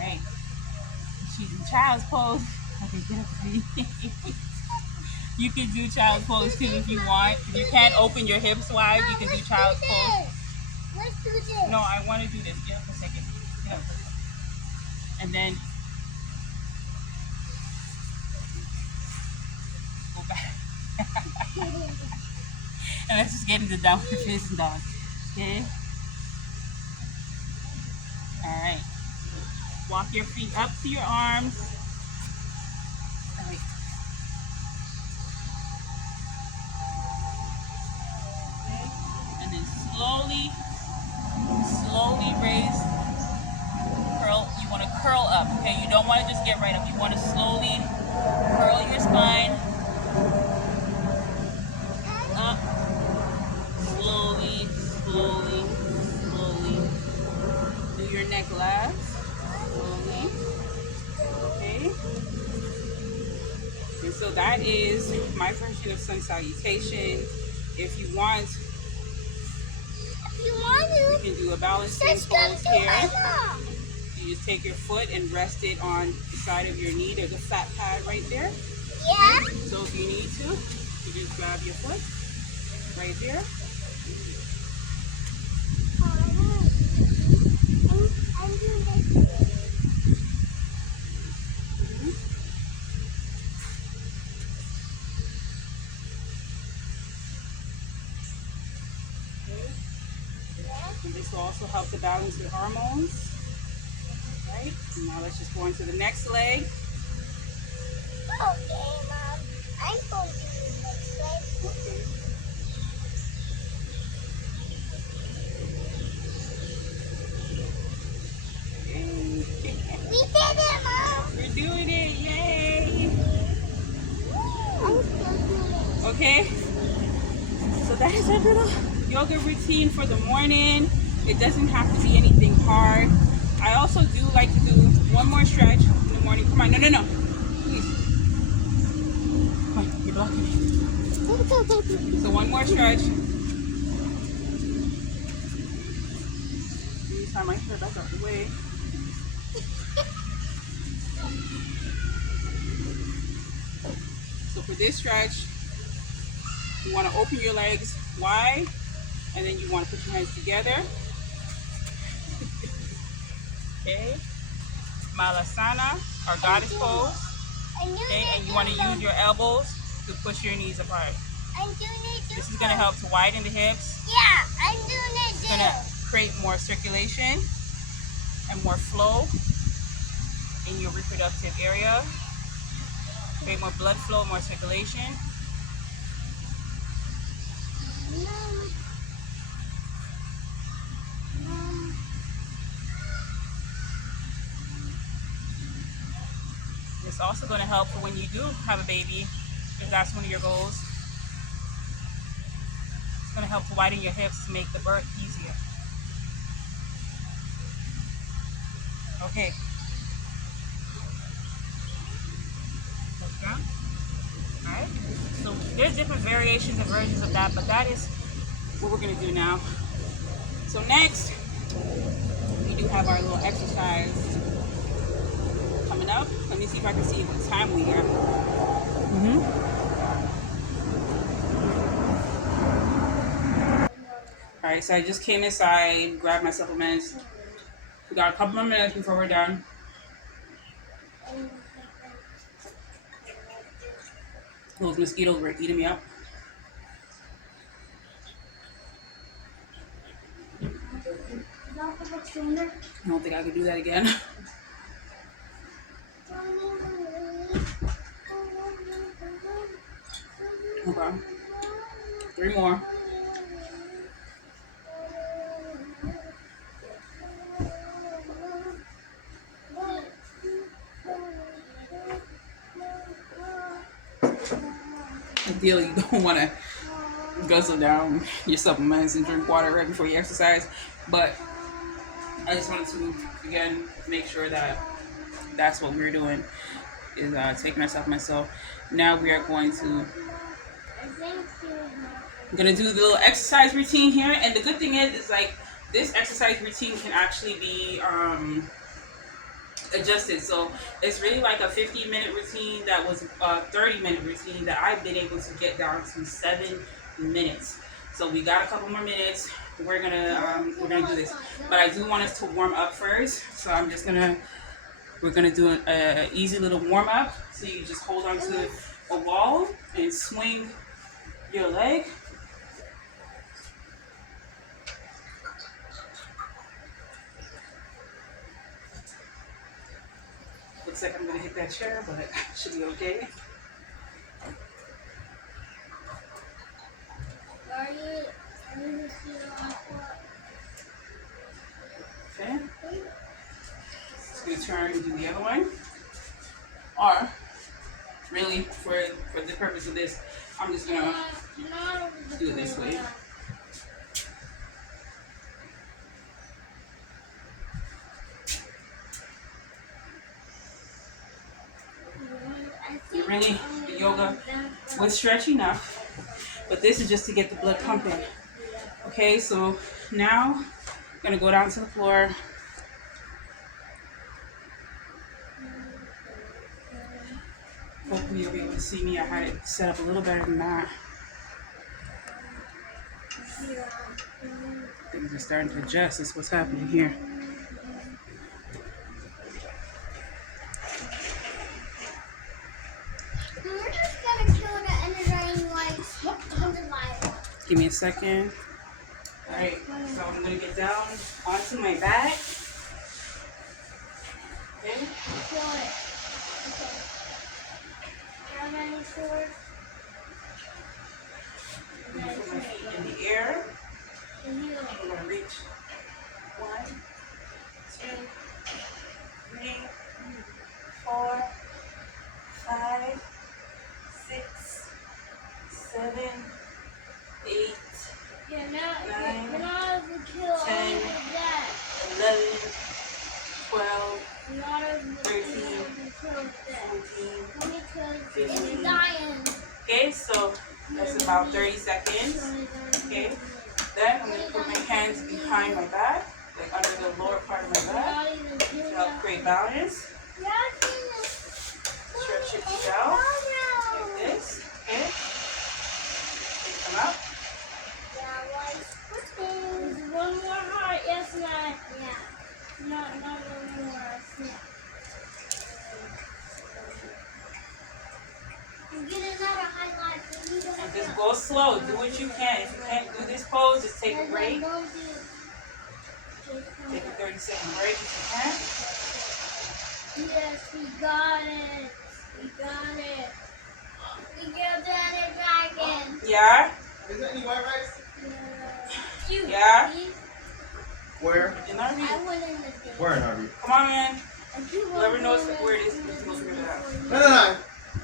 Alright. She's in child's pose. Okay, get up to me. You can do child's pose too if you want. If you can't open your hips wide, you can do child's pose. Let's do this. No, I want to do this. Get up a second. Get up. And then go back. And let's just get into downward facing dog. Okay? Alright. Walk your feet up to your arms. Alright. slowly raise, curl. You want to curl up, okay? You don't want to just get right up. You want to slowly curl your spine up, slowly. Do your neck last, slowly, okay? And so that is my version of sun salutation. If you want, you can do a balancing pose here. You just take your foot and rest it on the side of your knee. There's a fat pad right there. Yeah. So if you need to, you just grab your foot right there. And this will also help to balance your hormones. Right? And now let's just go into the next leg. Okay, Mom. I'm going to do the next leg. Okay. We did it, Mom. We're doing it, yay! I'm still doing it. Okay, so that is our little yoga routine for the morning. It doesn't have to be anything hard. I also do like to do one more stretch in the morning. Come on, no, please. Come on, you're blocking me. So one more stretch. Time my hair back out the way. So for this stretch, you want to open your legs wide, and then you want to put your hands together. Okay, Malasana, or goddess pose. Okay, and you want to use your elbows to push your knees apart. This is going to help to widen the hips. Yeah, I'm doing it It's too. going to create more circulation and more flow in your reproductive area. Create more blood flow, more circulation. It's also going to help for when you do have a baby, if that's one of your goals. It's going to help to widen your hips to make the birth easier. Okay. Look down. Alright. So there's different variations and versions of that, but that is what we're going to do now. So next, we do have our little exercise coming up. Let me see if I can see what time we are. Alright, so I just came inside, grabbed my supplements. We got a couple more minutes before we're done. Those mosquitoes were eating me up. I don't think I could do that again. Okay. 3 more. Ideally, you don't want to guzzle down your supplements and drink water right before you exercise, but I just wanted to, again, make sure that that's what we're doing, is taking our supplements. So now we are going to do the little exercise routine here, and the good thing is like this exercise routine can actually be adjusted. So it's really like a 15-minute routine that was a 30-minute routine that I've been able to get down to 7 minutes. So we got a couple more minutes. We're gonna do this, but I do want us to warm up first. So we're gonna do an easy little warm up. So you just hold on to a wall and swing your leg. Looks like I'm gonna hit that chair, but it should be okay. turn and do the other one. Or, really, for the purpose of this, I'm just going to do it this way. Really, the yoga would stretch enough, but this is just to get the blood pumping. Okay, so now I'm gonna go down to the floor. Hopefully you'll be able to see me. I had it set up a little better than that. Things are starting to adjust. That's what's happening here. Give me a second. Alright, so I'm going to get down onto my back. Okay. Put my feet in the air. I'm going to reach 1, 2, 3, 4, 5, 6, 7, 8, 9, 10, 11, 12, 13, 14, 15. Okay, so that's about 30 seconds. Okay, then I'm going to put my hands behind my back, like under the lower part of my back, to help create balance. Stretch it out like this. Okay, come up. One more heart, yes, ma'am. Yeah. Not one more. Yeah. Get another highlight. And just go slow. Do what you can. If you can't do this pose, just take a break. Take a 30-second break if you can. Yes, we got it. We got it. We got that dragon. Yeah? Is there any white rice? Yeah? Where? In RV. I went in the thing. Where in RV? Come on, man. Whoever knows where it is, we'll figure it out. No.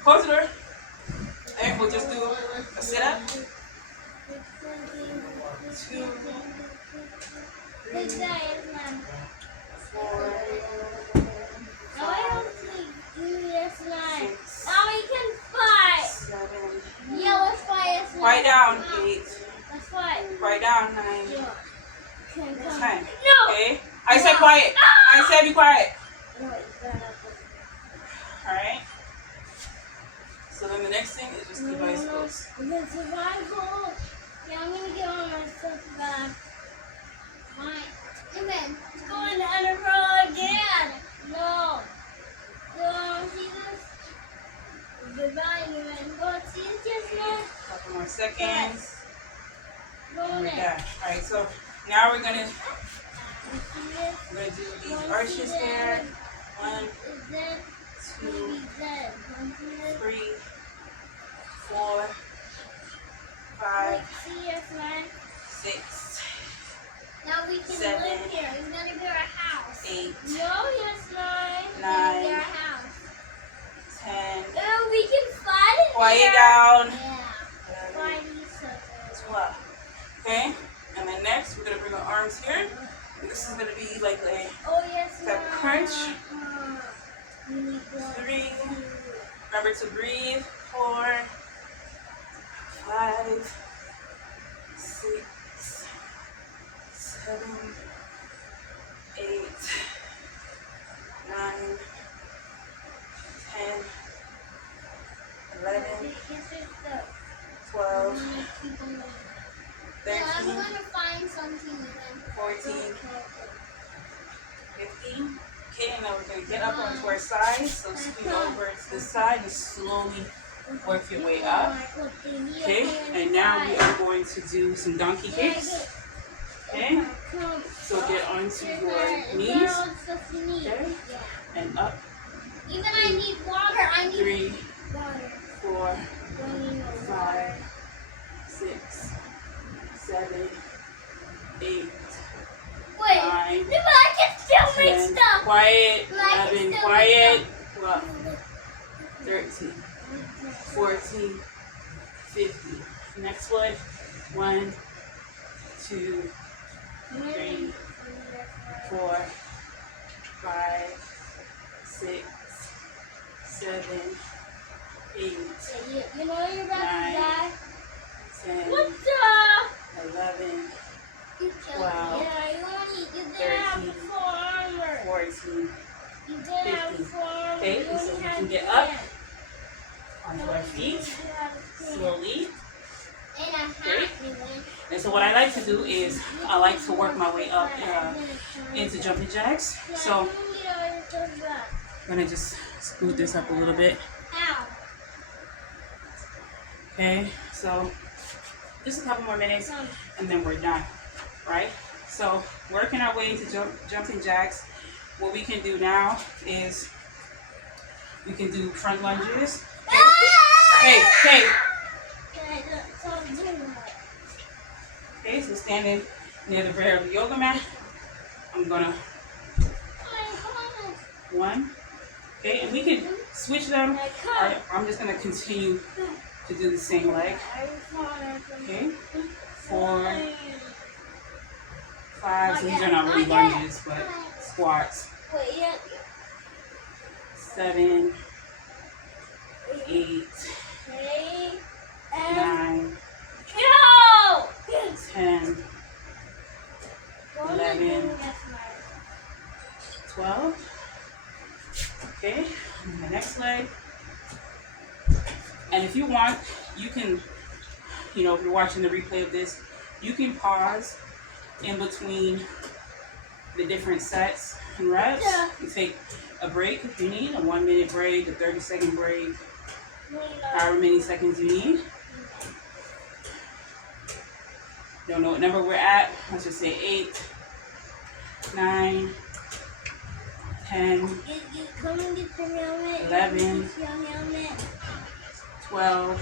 Close the door. And we'll just do a sit-up. 2, 4, 5, 6, 7, 8. Down 8. Quiet down 9. 10. Okay? I said quiet. I said be quiet. Alright? So then the next thing is just keep eyes closed. Yeah, I'm gonna get all my stuff back. Amen. It's going to underground again. No. See this? Goodbye, Amen. Go see it just now. Couple more seconds. Go And in we're it. done. Alright, so now we're gonna do these arches here. 1, 2, 3, 4, 5, 6, Now we can 7, live here. We're gonna get a house. 8, No, yes, nine. 9, We're gonna get a house. 10. Oh, we can fight it. Quiet down. Yeah. 11, Fighty something. 12. Okay? And then next, we're going to bring our arms here. And this is going to be like a Oh, yes, that crunch. We need 3. Remember to breathe. 4, 5, 6, 7, 8, 9, 10, 11, 12, 13, I'm gonna find something again. 14, 15. Okay, and now we're going to get up onto our side. So scoot over to the side and slowly work your way up. Okay, and now we are going to do some donkey kicks. Okay, so get onto your knees. Okay, and up. Even I need water. I need 3, water. 4, 5, 6, 7, 8. Wait, 9, I can still make 10, stuff. quiet. 11, quiet. 12, 13, 14, 15. Next one. 1, 2, 3, 4, 5, 6, 7, 8, You know you're about to 9, die. 10, What's up? 11, You 12, yeah, you didn't have 13, the full armor. 14. You didn't have the 15. full armor. Okay, You so only we had can get the up hand. onto our feet slowly. And a hat. Okay. And so what I like to do is I like to work my way up into jumping jacks. So I'm gonna just scoot this up a little bit. Ow. Okay, so just a couple more minutes and then we're done, right? So working our way into jumping jacks, what we can do now is we can do front lunges. Hey. Okay, so standing near the rear of the yoga mat, I'm gonna 1. Okay, and we can switch them. Or I'm just gonna continue to do the same leg. Okay, 4, 5. So these are not really lunges, but squats. 7, 8, 9, 10, 11, 12. Okay, and the next leg. And if you want, you can, if you're watching the replay of this, you can pause in between the different sets and reps. You take a break if you need, a 1-minute break, a 30-second break, however many seconds you need. Don't know what number we're at. Let's just say 8, 9, 10, 11, 12,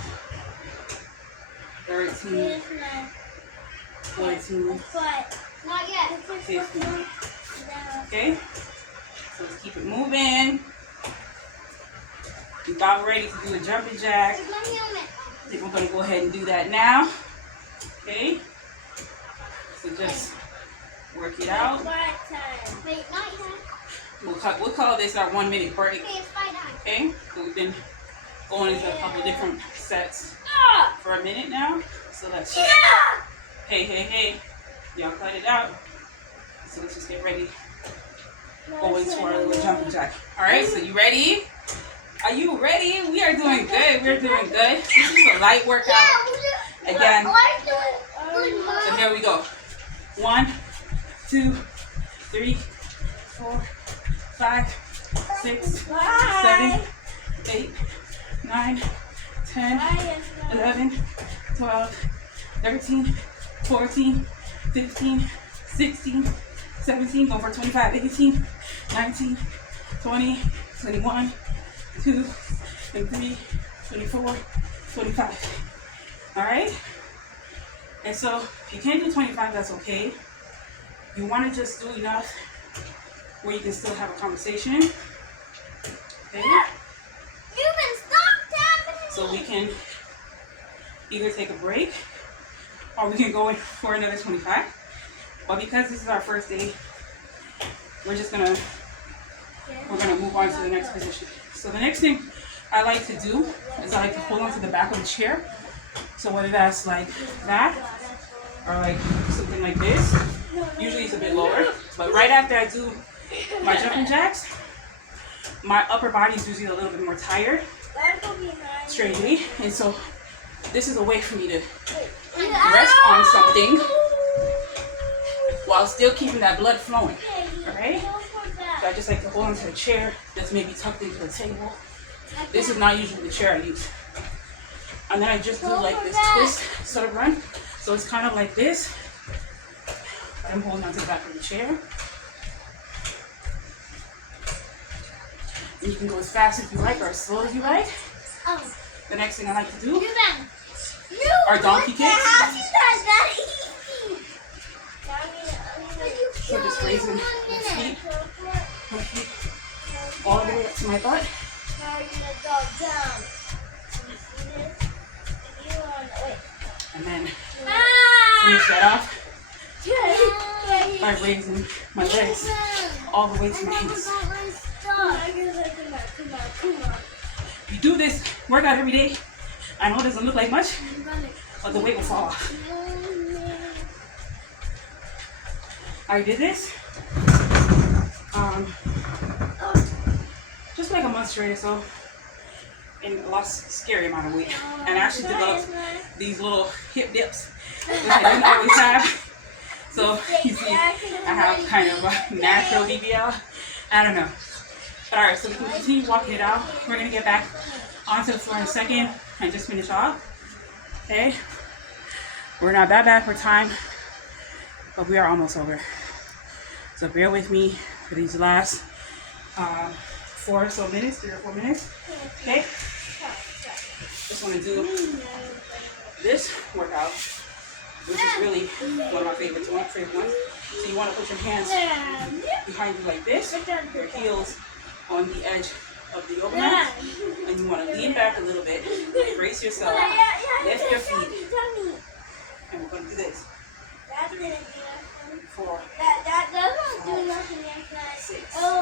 13, 14, 15. Okay? So let's keep it moving. We're about ready to do a jumping jack. I think we're going to go ahead and do that now. Okay? So just work it out. We'll call this our 1-minute break. Okay? So we've been going into a couple different sets for a minute now. So let's just, hey. Y'all cut it out. So let's just get ready. Go into our little jumping jack. Alright, so you ready? Are you ready? We are doing good. We're doing good. This is a light workout. Again. So here we go. 1, 2, 3, 4, 5, 6, 7, 8, 9, 10, 11, 12, 13, 14, 15, 16, 17, go for 25, 18, 19, 20, 21, 22, 23, 24, 25. Alright? And so if you can't do 25, that's okay. You want to just do enough where you can still have a conversation. Okay? So we can either take a break or we can go in for another 25. But because this is our first day, we're gonna move on to the next position. So the next thing I like to do is I like to hold on to the back of the chair. So whether that's like that or like something like this, usually it's a bit lower. But right after I do my jumping jacks, my upper body is usually a little bit more tired, strangely. And so this is a way for me to rest on something while still keeping that blood flowing. Alright? So I just like to hold onto a chair that's maybe tucked into a table. This is not usually the chair I use. And then I just do like this twist sort of run. So it's kind of like this. I'm holding onto the back of the chair. And you can go as fast as you like or as slow as you like. The next thing I like to do are donkey kicks. So just raising my feet And then finish that off by raising my legs all the way to my hands. You do this workout every day. I know it doesn't look like much, but the weight will fall off. I did this just like a month straight or so, and lost a scary amount of weight. And I actually developed these little hip dips, which I didn't always have. So you see, I have kind of a natural BBL. I don't know. But alright, so we can continue walking it out. We're going to get back onto the floor in a second and just finish off. Okay? We're not that bad for time, but we are almost over. So bear with me for these last 4 or so minutes, 3 or 4 minutes. Okay? Just want to do this workout, which is really one of my favorites, one of my favorite ones. So you want to put your hands behind you like this, your heels on the edge of the yoga mat, and you want to lean back a little bit, brace yourself, lift your feet, and we're going to do this. 3, 4, 5, 6, 7,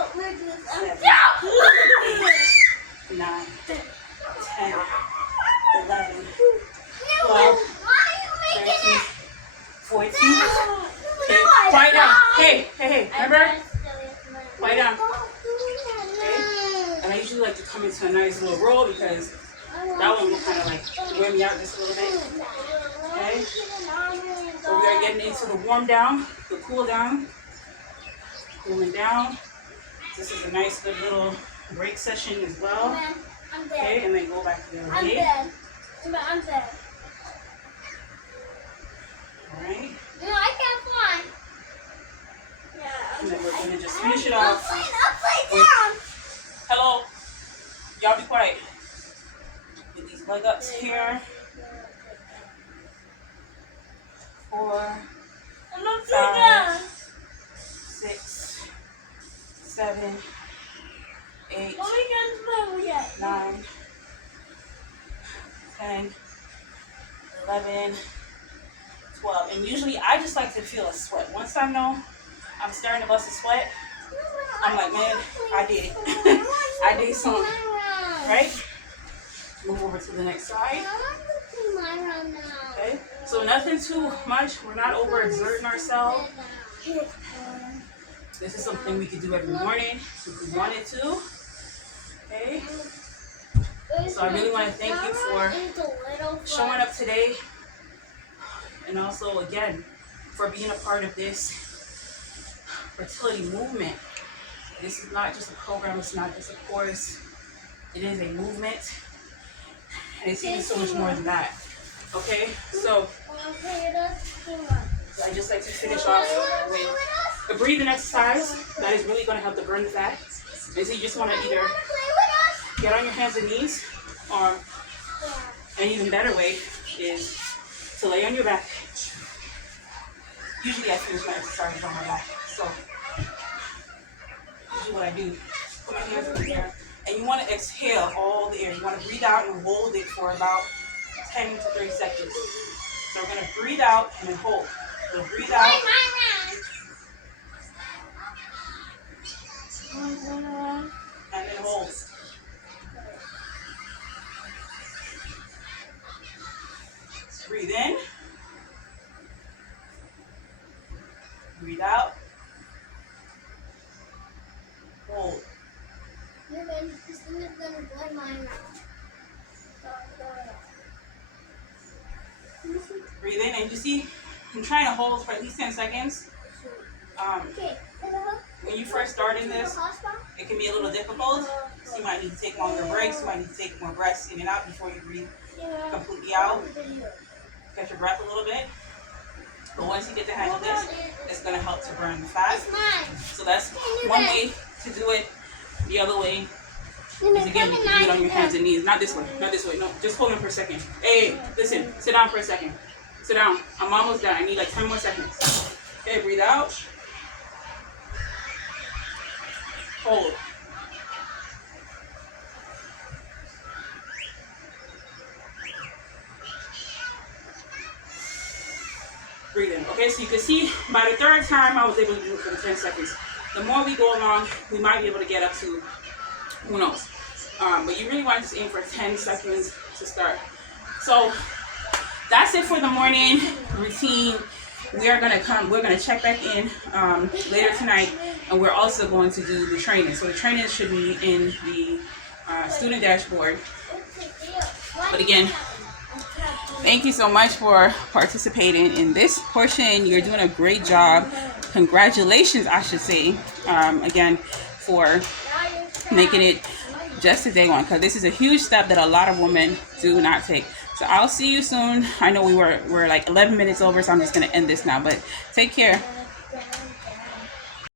8, 9, 10, 11, 12, 13, 14. Okay, quiet down. Hey, remember? Quiet down. Okay. And I usually like to come into a nice little roll because that one will kind of like wear me out just a little bit. Okay. So we are getting into the warm down, the cool down, cooling down. This is a nice good little break session as well. Okay, and then go back to the other way. I'm dead. Alright. No, I can't fly. Yeah. And then we're going to just finish it off. Upside down. Hello. Y'all be quiet. Get these leg ups here. 4, 5, 6, 7, 8, 9, 10, 11, 12. And usually I just like to feel a sweat. Once I know I'm starting to bust a sweat, I'm like, man, I did it. I did something. Right? Move over to the next side. Okay? So nothing too much. We're not overexerting ourselves. This is something we could do every morning if we wanted to. Okay? So I really want to thank you for showing up today. And also, again, for being a part of this fertility movement. This is not just a program. It's not just a course. It is a movement. And it's even so much more than that. Okay? So I just like to finish off with a breathing exercise that is really going to help to burn the fat. And so you just want to either get on your hands and knees, or an even better way is to lay on your back. Usually I finish my exercises on my back. So usually what I do, put my hands in the air, and you want to exhale all the air. You want to breathe out and hold it for about 10 to 30 seconds. So we're going to breathe out and then hold. So breathe out. And then hold. Breathe in. Breathe out. Hold. Breathe in, and you see, I'm trying to hold for at least 10 seconds. When you first start in this, it can be a little difficult. So you might need to take longer breaks. You might need to take more breaths in and out before you breathe completely out. Catch your breath a little bit. But once you get the hang of this, it's going to help to burn the fat. So that's one way to do it. The other way is, again, you can do it on your hands and knees. Not this way. Not this way. No, just hold it for a second. Hey, listen. Sit down for a second. Sit down. I'm almost done. I need like 10 more seconds. Okay, breathe out. Hold. breathing. Okay, so you can see by the third time I was able to do it for the 10 seconds. The more we go along, we might be able to get up to, who knows. But you really want to just aim for 10 seconds to start. So that's it for the morning routine. We're gonna check back in later tonight, and we're also going to do the training. So the training should be in the student dashboard. But again, thank you so much for participating in this portion. You're doing a great job. Congratulations, I should say, again, for making it just to day one, because this is a huge step that a lot of women do not take. So I'll see you soon. I know we're like 11 minutes over, so I'm just going to end this now, but take care.